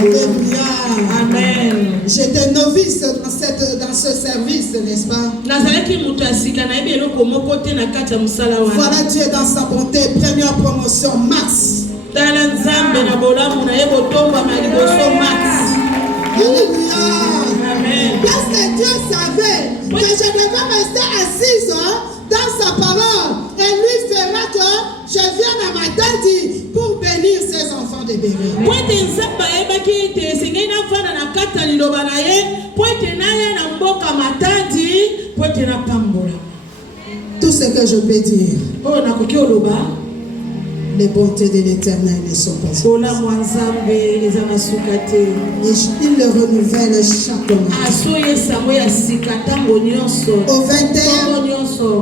Alléluia. Amen. J'étais novice dans ce service, n'est-ce pas? Voilà Dieu dans sa bonté. Première promotion, Max. Alléluia. Amen. Parce que Dieu savait que je devais rester assise dans sa parole. Et lui fera que je vienne à ma tante pour bénir ses enfants de bébé. Tout ce que je peux dire, les bontés de l'Éternel ne sont pas seules. Il le renouvelle chaque matin.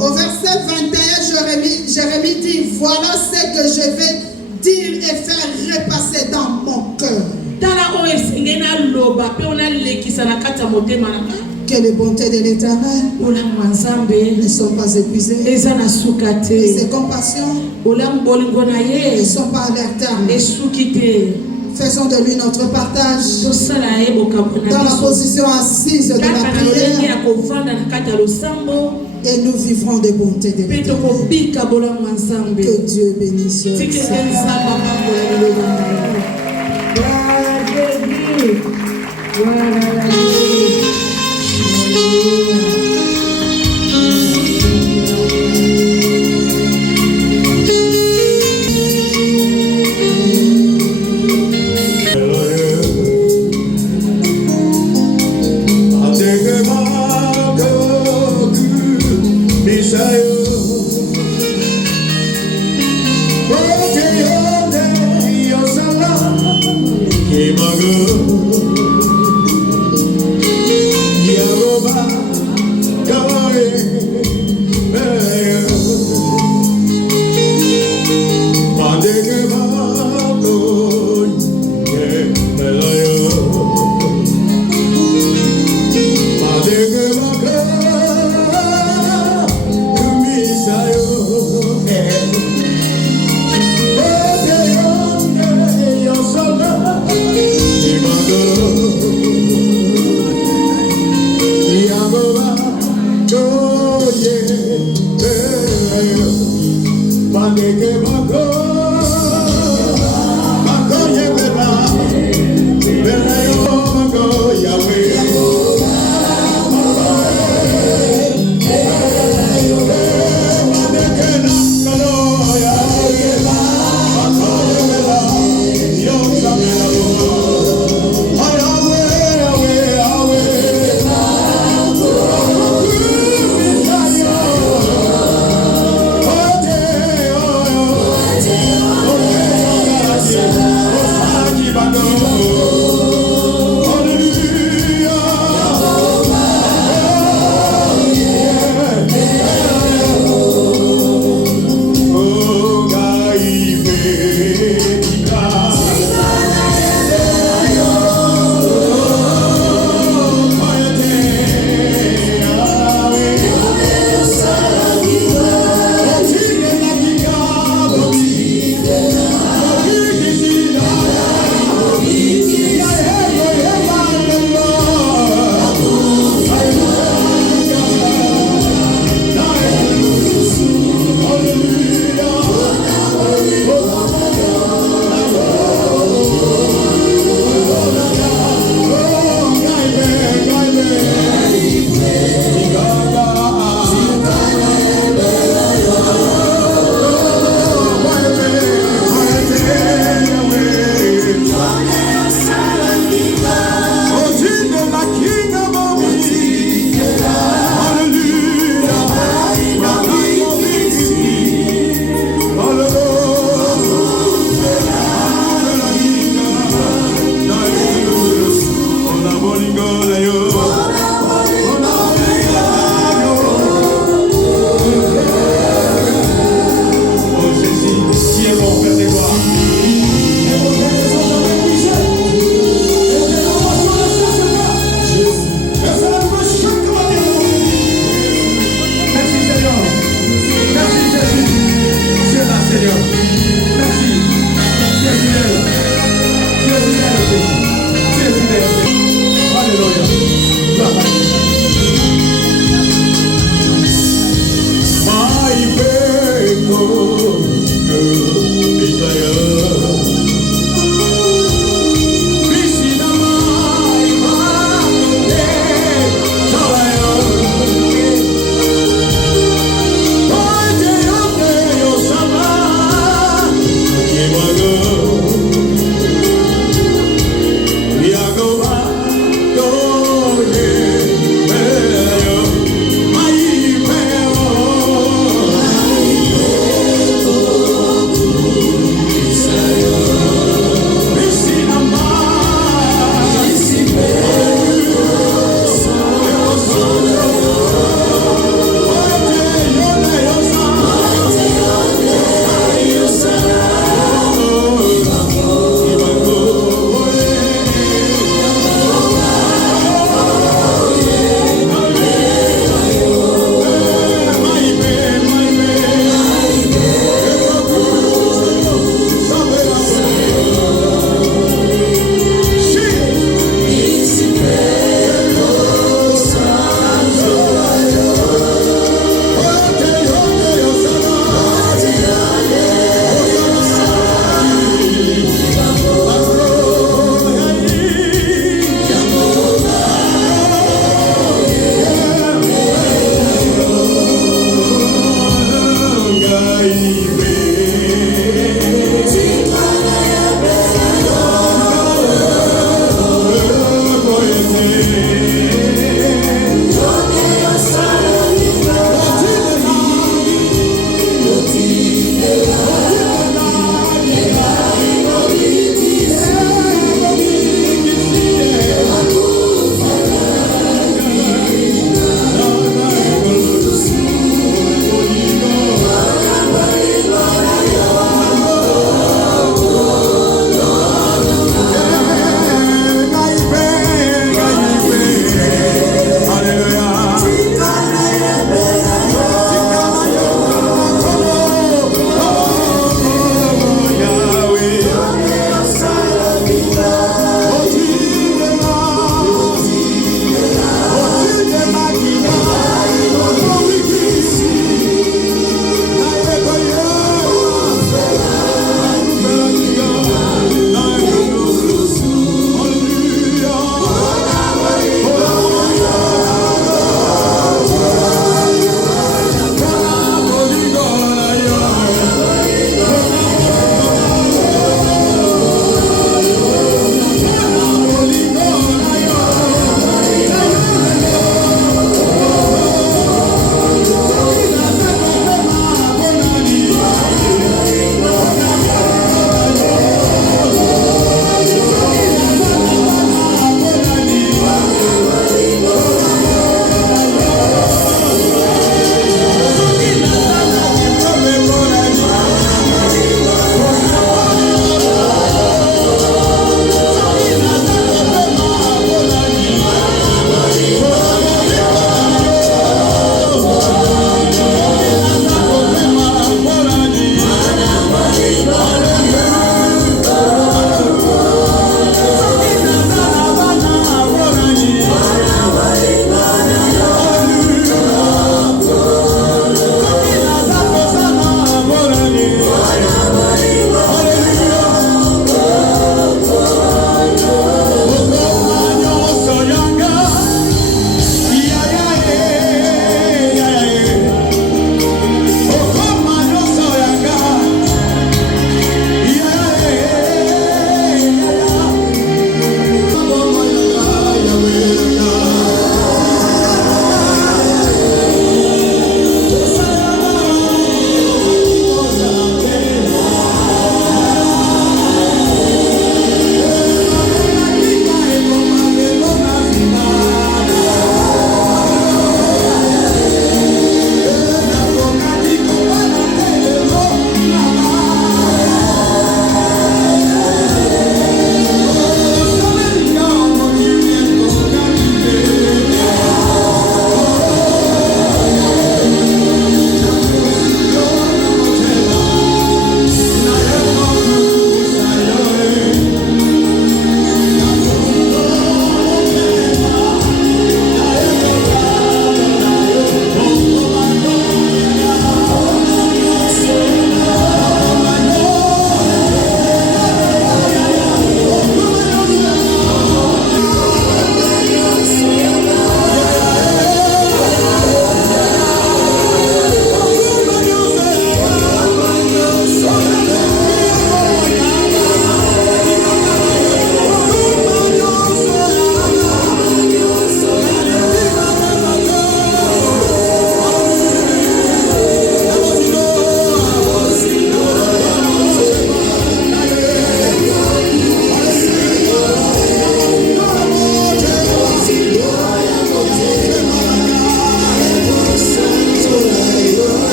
Au verset 21, Jérémie dit, voilà ce que je vais dire et faire repasser dans mon cœur. Que les bontés de l'Éternel ne sont pas épuisées. Et ses compassions ne sont pas à leur terme. Faisons de lui notre partage dans la position assise de la prière. Et nous vivrons des bontés de l'Éternel. Que Dieu bénisse.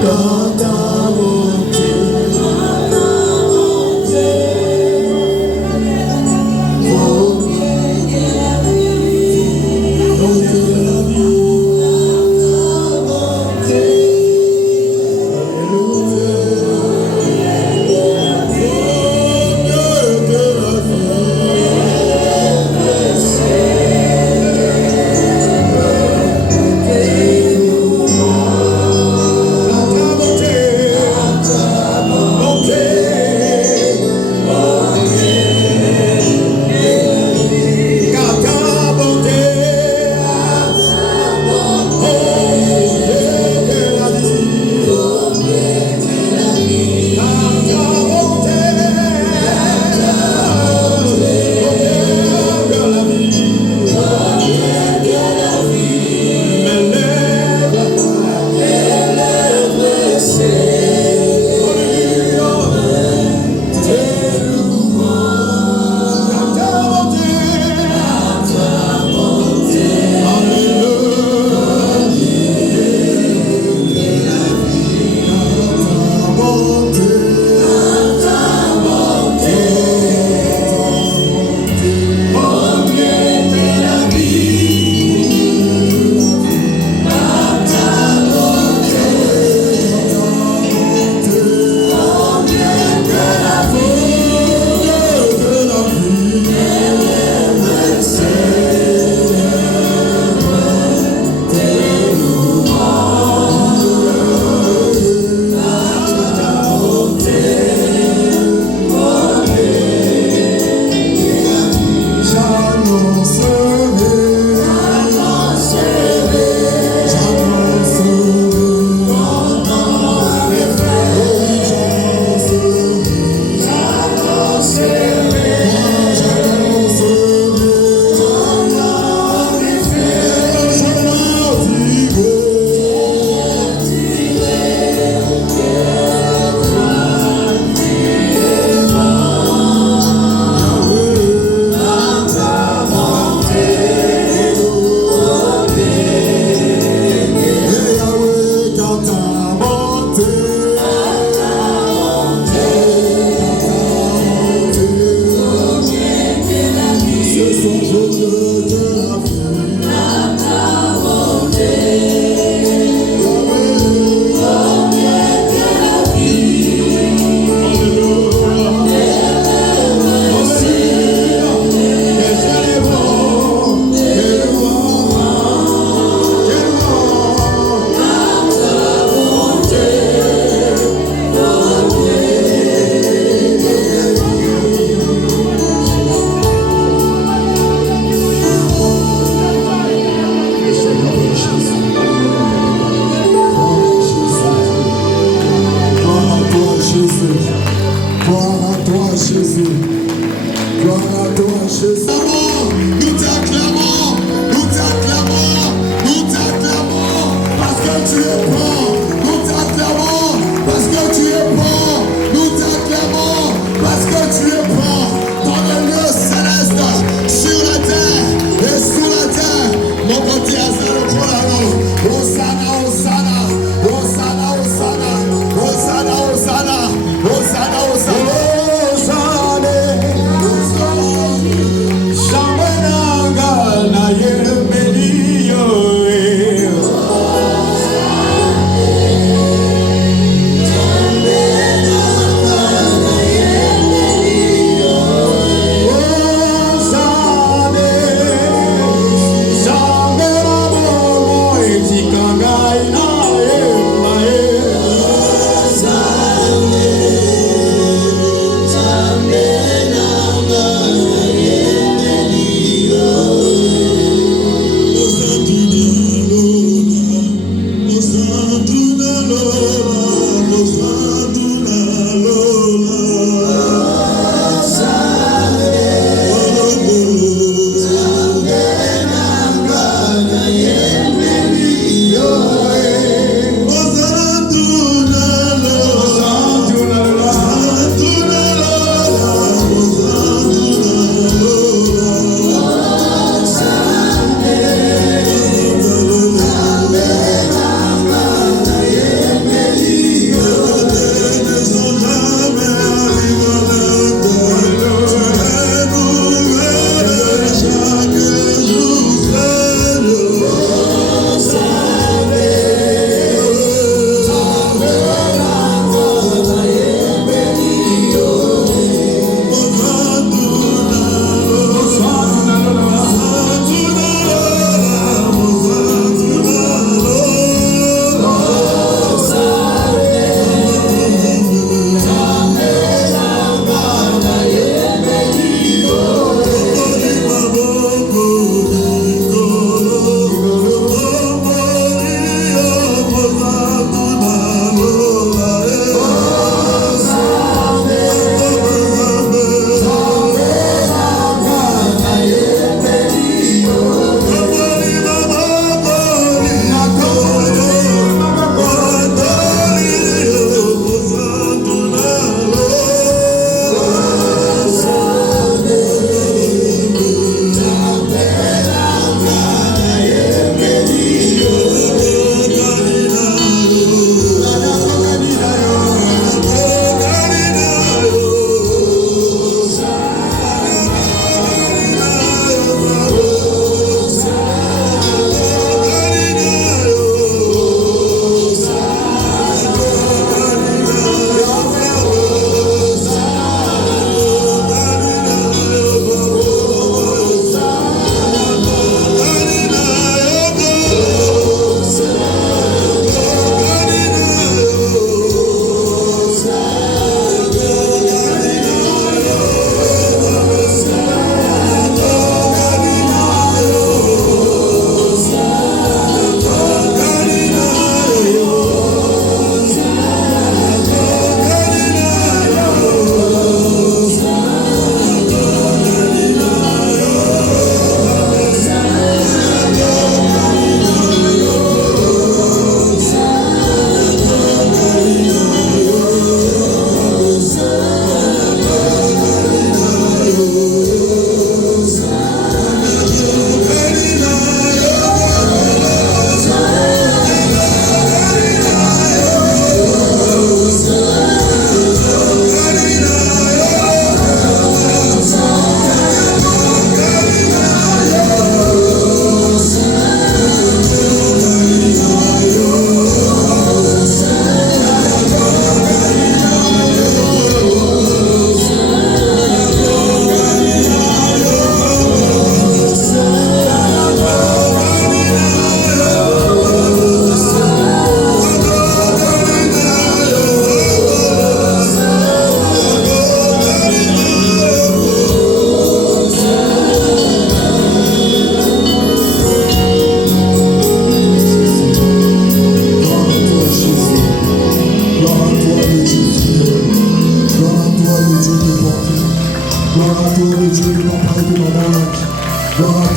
God.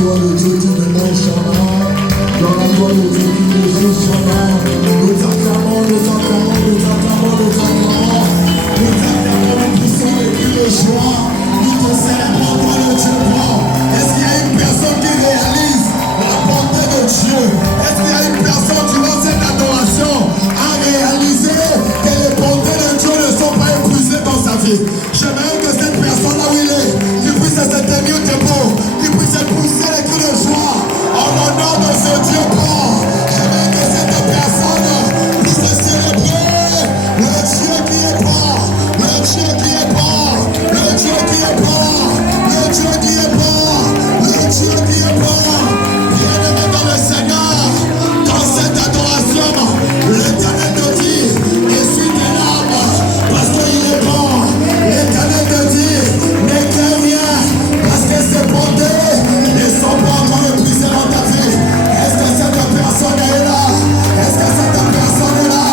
gloire de Dieu qui démontre son nom. Dans la gloire de Dieu qui réjouit son nom. Nous acclamons, nous acclamons, nous acclamons, nous acclamons. Nous acclamons, nous poussons les cris de joie. Nous te célébrons, toi le Dieu bon. Est-ce qu'il y a une personne qui réalise la bonté de Dieu? Est-ce qu'il y a une personne durant cette adoration à réaliser que les bontés de Dieu ne sont pas épuisées dans sa vie? J'aimerais que cette personne là où il est, qu'il puisse se tenir debout, qu'il puisse pousser les cris de joie en l'honneur de ce Dieu bon. J'aimerais que cette personne puisse célébrer le Dieu qui est bon, le Dieu qui est bon, le Dieu qui est bon, le Dieu qui est bon, le Dieu qui est bon. Bien-aimé dans le Seigneur, dans cette adoration, l'Éternel te dit, essuie tes larmes, parce qu'il est bon. L'Éternel te dit, n'aie que rien, parce que ses bontés ne sont pas encore épuisées dans ta vie. Est-ce que cette personne est là? Est-ce que cette personne est là?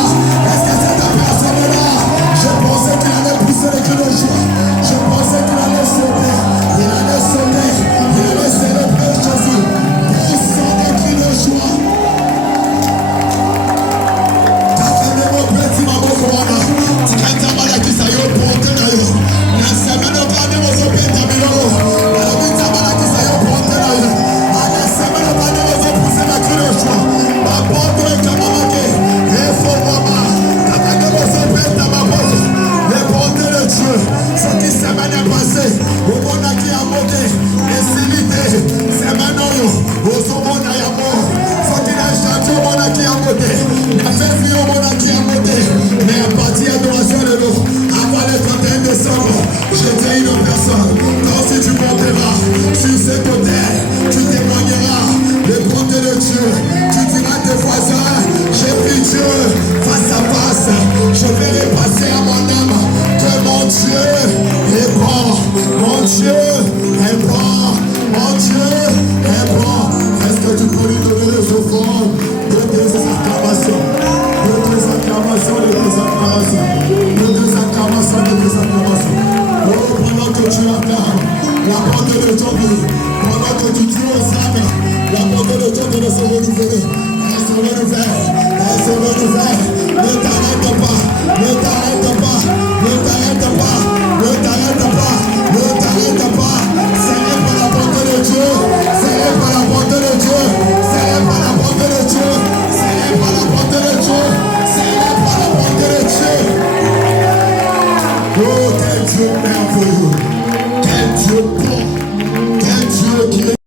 Est-ce que cette personne est là? Je pensais qu'il allait pousser les cris de joie. Je pensais qu'il allait sauter. Il allait sauter. Il allait célébrer Jésus. Poussant des cris de joie. Takamemo petit mabo kowana. Tikata malaki sayo ponte na yo. Na semeno kane mozo penta milolo. Na lobita malaki sayo ponte na yo. Na semeno kane mozo pousse la cri de joie. Ma ponte e kamamake. Efo mama. Takane mozo penta mabozo. Les bontés de Dieu. Ce qui s'est maintenant passé. Au monde qui a monté. Les civilités. C'est maintenant yo. Au monde à yamo. Ce qui n'a changé au monde qui a monté. La fait vie au monde qui a monté. Mais à partir d'adoration de l'eau. Avant le 31 décembre. Je dis une personne. Quand si tu monteras sur ces côtés. Tu témoigneras les bontés de Dieu. Tu diras à tes voisins. J'ai pris Dieu face à face. Je vais les passer à mon âme. Que mon Dieu est bon. Mon Dieu est bon. Mon Dieu est bon. Est-ce que tu peux lui donner les offrandes de tes acclamations? De tes acclamations, de tes acclamations. De tes acclamations, de tes acclamations. Oh, pendant que tu acclames la bonté de ton Dieu, pendant que tu dis aux âmes, la bonté de ton Dieu se renouvelle. Elle se renouvelle. Elle se renouvelle.